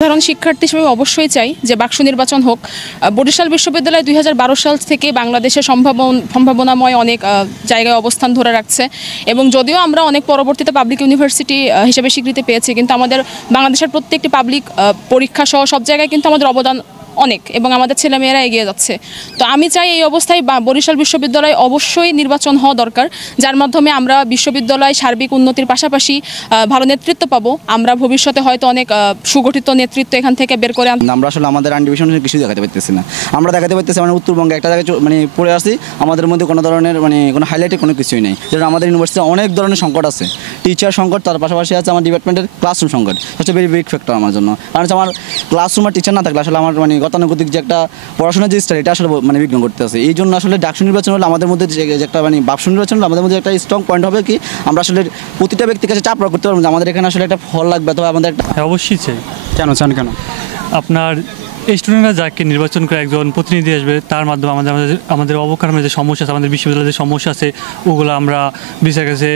সাধারণ শিক্ষার্থী হিসেবে অবশ্যই চাই যে বাকসু নির্বাচন হোক। বরিশাল বিশ্ববিদ্যালয় 2012 সাল থেকে বাংলাদেশের সম্ভাবনাময় অনেক জায়গায় অবস্থান ধরে রাখছে এবং যদিও আমরা অনেক পরবর্তীতে পাবলিক ইউনিভার্সিটি হিসেবে স্বীকৃতি পেয়েছি, কিন্তু আমাদের বাংলাদেশের প্রত্যেকটি পাবলিক পরীক্ষা সহ সব জায়গায় কিন্তু আমাদের অবদান অনেক এবং আমাদের ছেলেমেয়েরা এগিয়ে যাচ্ছে। তো আমি চাই এই অবস্থায় বরিশাল বিশ্ববিদ্যালয় অবশ্যই নির্বাচন হওয়া দরকার, যার মাধ্যমে আমরা বিশ্ববিদ্যালয় সার্বিক উন্নতির পাশাপাশি ভালো নেতৃত্ব পাবো। আমরা ভবিষ্যতে হয়তো অনেক সুগঠিত নেতৃত্ব এখান থেকে বের করে আমরা আসলে আমাদের আনডিভিশনের কিছু দেখাতে পারতেছি না। আমরা দেখাতে পারতেছি মানে উত্তরবঙ্গে একটা জায়গায় পড়ে আসি, আমাদের মধ্যে কোনো ধরনের কোনো হাইলাইটে কোনো কিছুই নেই। যেমন আমাদের ইউনিভার্সিটিতে অনেক ধরনের সংকট আছে, টিচার সংকট, তার পাশাপাশি আছে আমার ডিপার্টমেন্টের ক্লাসরুম সংকট। হচ্ছে ভেরি বিগ ফ্যাক্টর আমার জন্য। কারণ হচ্ছে আমার ক্লাসরুম আর টিচার না থাকলে আসলে আমার গতানুগতিক যে একটা পড়াশোনার যে স্টাইল, এটা আসলে বিঘ্ন করতে আছে। এই জন্য আসলে ডাকসু নির্বাচন হলে আমাদের মধ্যে যে একটা বাকসু নির্বাচন হলে আমাদের মধ্যে একটা স্ট্রং পয়েন্ট হবে কি, আমরা আসলে প্রতিটা ব্যক্তির কাছে চাপ প্রয়োগ করতে পারবো যে আমাদের এখানে আসলে একটা ফল লাগবে অথবা আমাদের একটা। অবশ্যই চাই। কেন আপনার স্টুডেন্টরা যাকে নির্বাচন করে একজন প্রতিনিধি আসবে, তার মাধ্যমে আমাদের অবকাঠামোর যে সমস্যা আছে, আমাদের বিশ্ববিদ্যালয়ের যে সমস্যা আছে, ওগুলো আমরা বিচার কাছে